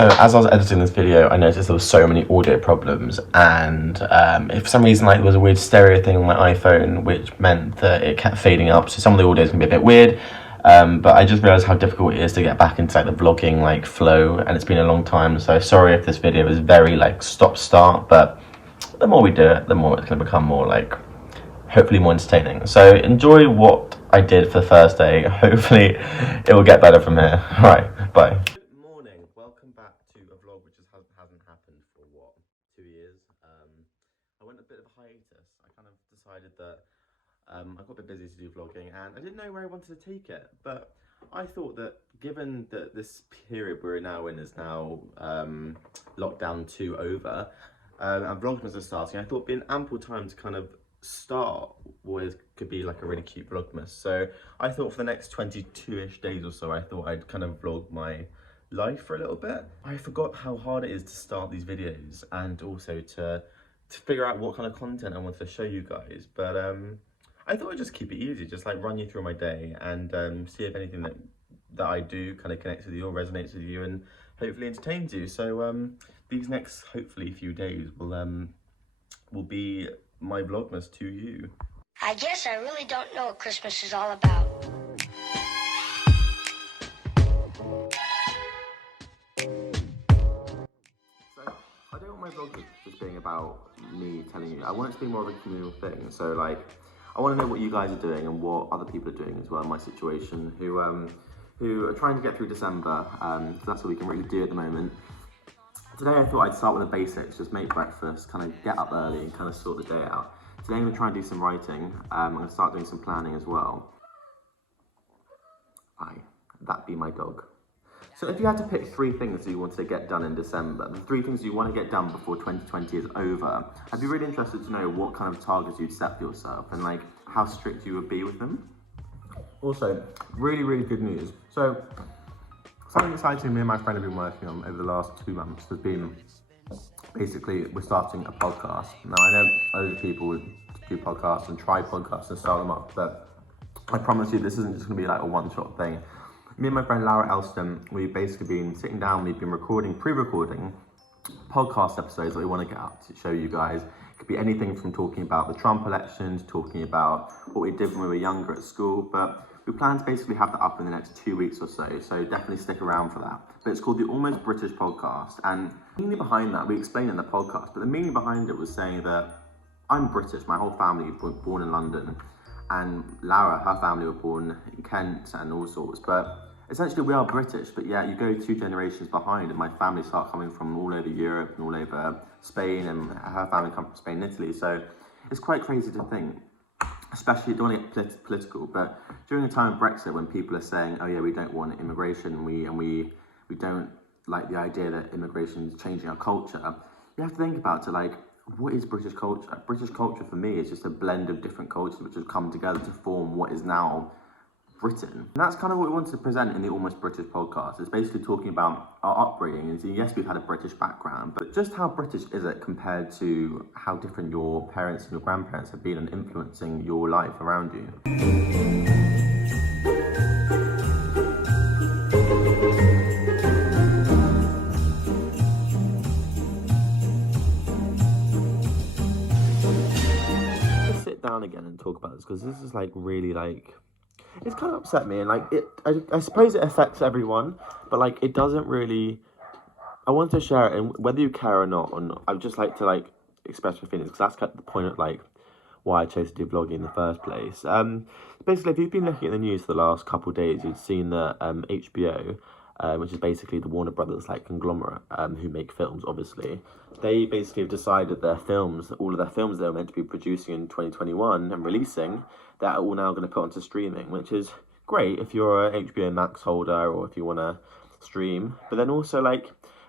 As I was editing this video, I noticed there were so many audio problems, and if for some reason there was a weird stereo thing on my iPhone, which meant that it kept fading up, so some of the audio is going to be a bit weird, but I just realised how difficult it is to get back into the vlogging flow, and it's been a long time, so sorry if this video is very stop-start, but the more we do it, the more it's going to become more hopefully more entertaining. So enjoy what I did for the first day. Hopefully it will get better from here. Alright, bye. Welcome back to a vlog which hasn't happened for 2 years. I went a bit of a hiatus. I kind of decided that I got a bit busy to do vlogging and I didn't know where I wanted to take it, but I thought that given that this period we're now in is now lockdown 2 over and Vlogmas are starting, I thought it'd be an ample time to kind of start what could be a really cute Vlogmas. So I thought for the next 22-ish days or so, I thought I'd kind of vlog my life for a little bit. I forgot how hard it is to start these videos and also to figure out what kind of content I wanted to show you guys, but I thought I'd just keep it easy, just run you through my day and see if anything that I do kind of connects with you or resonates with you and hopefully entertains you. So these next hopefully few days will be my Vlogmas to you. I guess I really don't know what Christmas is all about. I don't want my vlog just being about me telling you. I want it to be more of a communal thing. So I want to know what you guys are doing and what other people are doing as well in my situation, who are trying to get through December. So that's what we can really do at the moment. Today I thought I'd start with the basics, just make breakfast, kind of get up early and kind of sort the day out. Today I'm going to try and do some writing. I'm going to start doing some planning as well. That be my dog. So if you had to pick 3 things that you want to get done in December, the 3 things you want to get done before 2020 is over, I'd be really interested to know what kind of targets you'd set for yourself and how strict you would be with them. Also, really, really good news. So something exciting me and my friend have been working on over the last 2 months has been basically we're starting a podcast. Now I know other people would do podcasts and try podcasts and start them up, but I promise you this isn't just going to be a one-shot thing. Me and my friend Laura Elston, we've basically been sitting down, we've been pre-recording podcast episodes that we want to get up to show you guys. It could be anything from talking about the Trump elections, talking about what we did when we were younger at school, but we plan to basically have that up in the next 2 weeks or so, so definitely stick around for that. But it's called the Almost British Podcast, and the meaning behind that, we explained in the podcast, but the meaning behind it was saying that I'm British, my whole family was born in London, and Laura, her family were born in Kent and all sorts, but essentially we are British, but yeah, you go 2 generations behind and my family start coming from all over Europe and all over Spain, and her family come from Spain and Italy, so it's quite crazy to think, especially, don't want to get political, but during the time of Brexit when people are saying, oh yeah, we don't want immigration, we don't like the idea that immigration is changing our culture, you have to think about what is British culture? British culture for me is just a blend of different cultures which have come together to form what is now Britain. And that's kind of what we wanted to present in the Almost British Podcast. It's basically talking about our upbringing, and so yes, we've had a British background, but just how British is it compared to how different your parents and your grandparents have been in influencing your life around you. Let's sit down again and talk about this, because this is really it's kind of upset me, and I suppose it affects everyone, but it doesn't really. I want to share it, and whether you care or not, I'd just like to express my feelings, because that's kind of the point of why I chose to do vlogging in the first place. Basically, if you've been looking at the news for the last couple of days, you've seen that HBO, which is basically the Warner Brothers conglomerate, who make films, obviously, they basically have decided all of their films they were meant to be producing in 2021 and releasing, that are all now going to put onto streaming, which is great if you're an HBO Max holder or if you want to stream. But then also,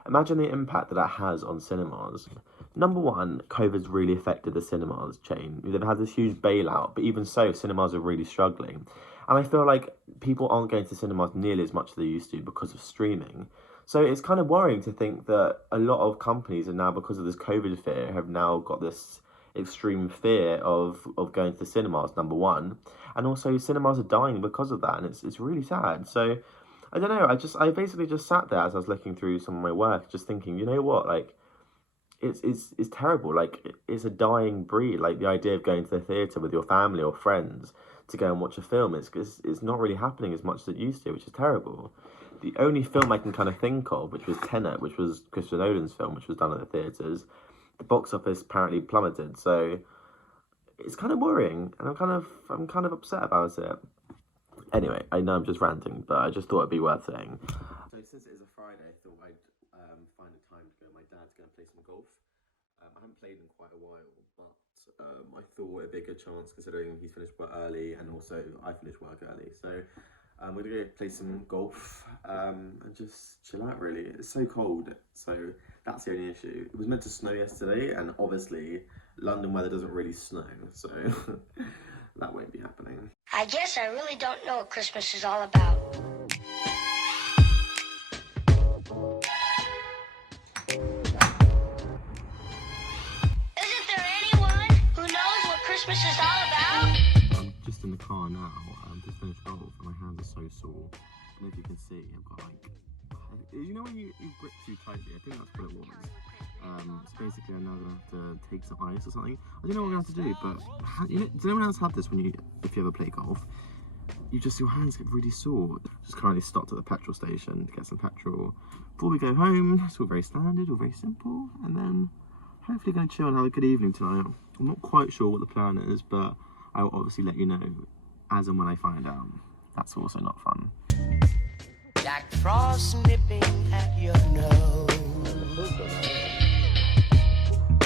imagine the impact that has on cinemas. Number one, COVID's really affected the cinemas chain. They've had this huge bailout, but even so, cinemas are really struggling. And I feel like people aren't going to cinemas nearly as much as they used to because of streaming. So it's kind of worrying to think that a lot of companies are now, because of this COVID fear, have now got this extreme fear of going to the cinemas, number one. And also cinemas are dying because of that, and it's really sad. So I don't know. I basically just sat there as I was looking through some of my work, just thinking, you know what, like, it's terrible. Like, it's a dying breed. Like, the idea of going to the theatre with your family or friends to go and watch a film, it's not really happening as much as it used to, which is terrible. The only film I can kind of think of, which was Tenet, which was Christopher Nolan's film, which was done at the theatres, the box office apparently plummeted. So it's kind of worrying, and I'm kind of upset about it. Anyway, I know I'm just ranting, but I just thought it'd be worth saying. So since it is a Friday, I thought I'd find a time to go. My dad's going to play some golf. I haven't played in quite a while, but I thought it'd be a good chance considering he's finished work early and also I finished work early. So we're going to go play some golf and just chill out, really. It's so cold, so that's the only issue. It was meant to snow yesterday, and obviously London weather doesn't really snow, so that won't be happening. I guess I really don't know what Christmas is all about. Isn't there anyone who knows what Christmas is all about? I'm just in the car now. Just finished golf, and my hands are so sore. And if you can see, I've got you know when you grip too tightly? I think that's what it was. So basically, I'm now gonna have to take some ice or something. I don't know what I'm gonna have to do, but does anyone else have this if you ever play golf? Your hands get really sore. Just currently stopped at the petrol station to get some petrol before we go home. It's all very standard, all very simple, and then hopefully going to chill and have a good evening tonight. I'm not quite sure what the plan is, but I will obviously let you know as and when I find out. That's also not fun. Jack Frost nipping at your nose.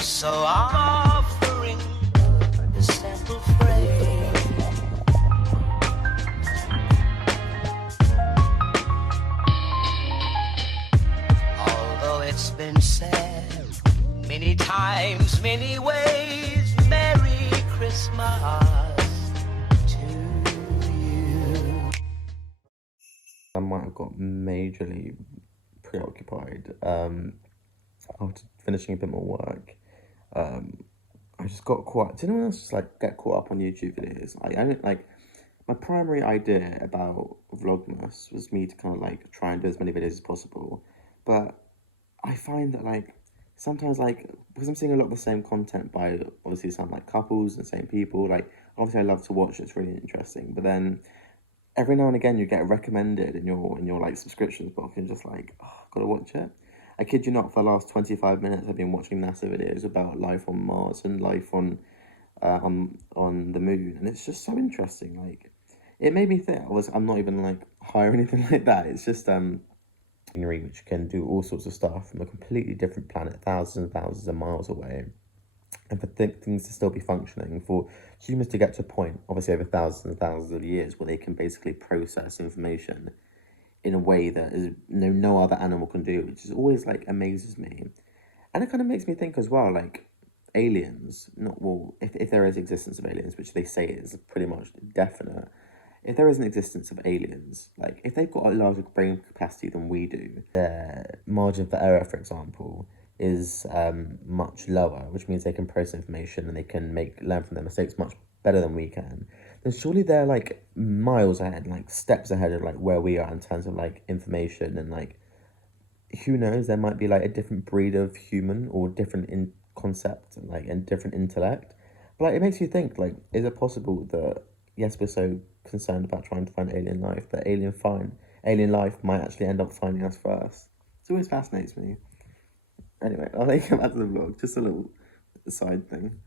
So I'm offering the sample phrase. Although it's been said many times, many ways, Merry Christmas to you. I might have got majorly preoccupied after finishing a bit more work. I just got caught. Did anyone else just like get caught up on YouTube videos? I don't like. My primary idea about Vlogmas was me to kind of like try and do as many videos as possible, but I find that like sometimes like because I'm seeing a lot of the same content by obviously some like couples and the same people. Like obviously I love to watch it, it's really interesting, but then every now and again you get recommended in your like subscriptions book and just like, oh, gotta watch it. I kid you not, for the last 25 minutes I've been watching NASA videos about life on Mars and life on the moon, and it's just so interesting. Like it made me think I'm not even like high or anything like that. It's just which can do all sorts of stuff from a completely different planet, thousands and thousands of miles away. And for things to still be functioning, for humans to get to a point, obviously over thousands and thousands of years, where they can basically process information in a way that is no other animal can do, which is always like amazes me. And it kind of makes me think as well, like aliens, if there is existence of aliens, which they say is pretty much definite, if there is an existence of aliens, like if they've got a larger brain capacity than we do, their margin for error, for example, is much lower, which means they can process information and they can learn from their mistakes much better than we can, then surely they're like miles ahead, like steps ahead of like where we are in terms of like information, and like who knows, there might be like a different breed of human or different in concept and like and different intellect. But like it makes you think, like, is it possible that yes, we're so concerned about trying to find alien life, that alien life might actually end up finding us first? It always fascinates me. Anyway, I'll let you come back to the vlog, just a little side thing.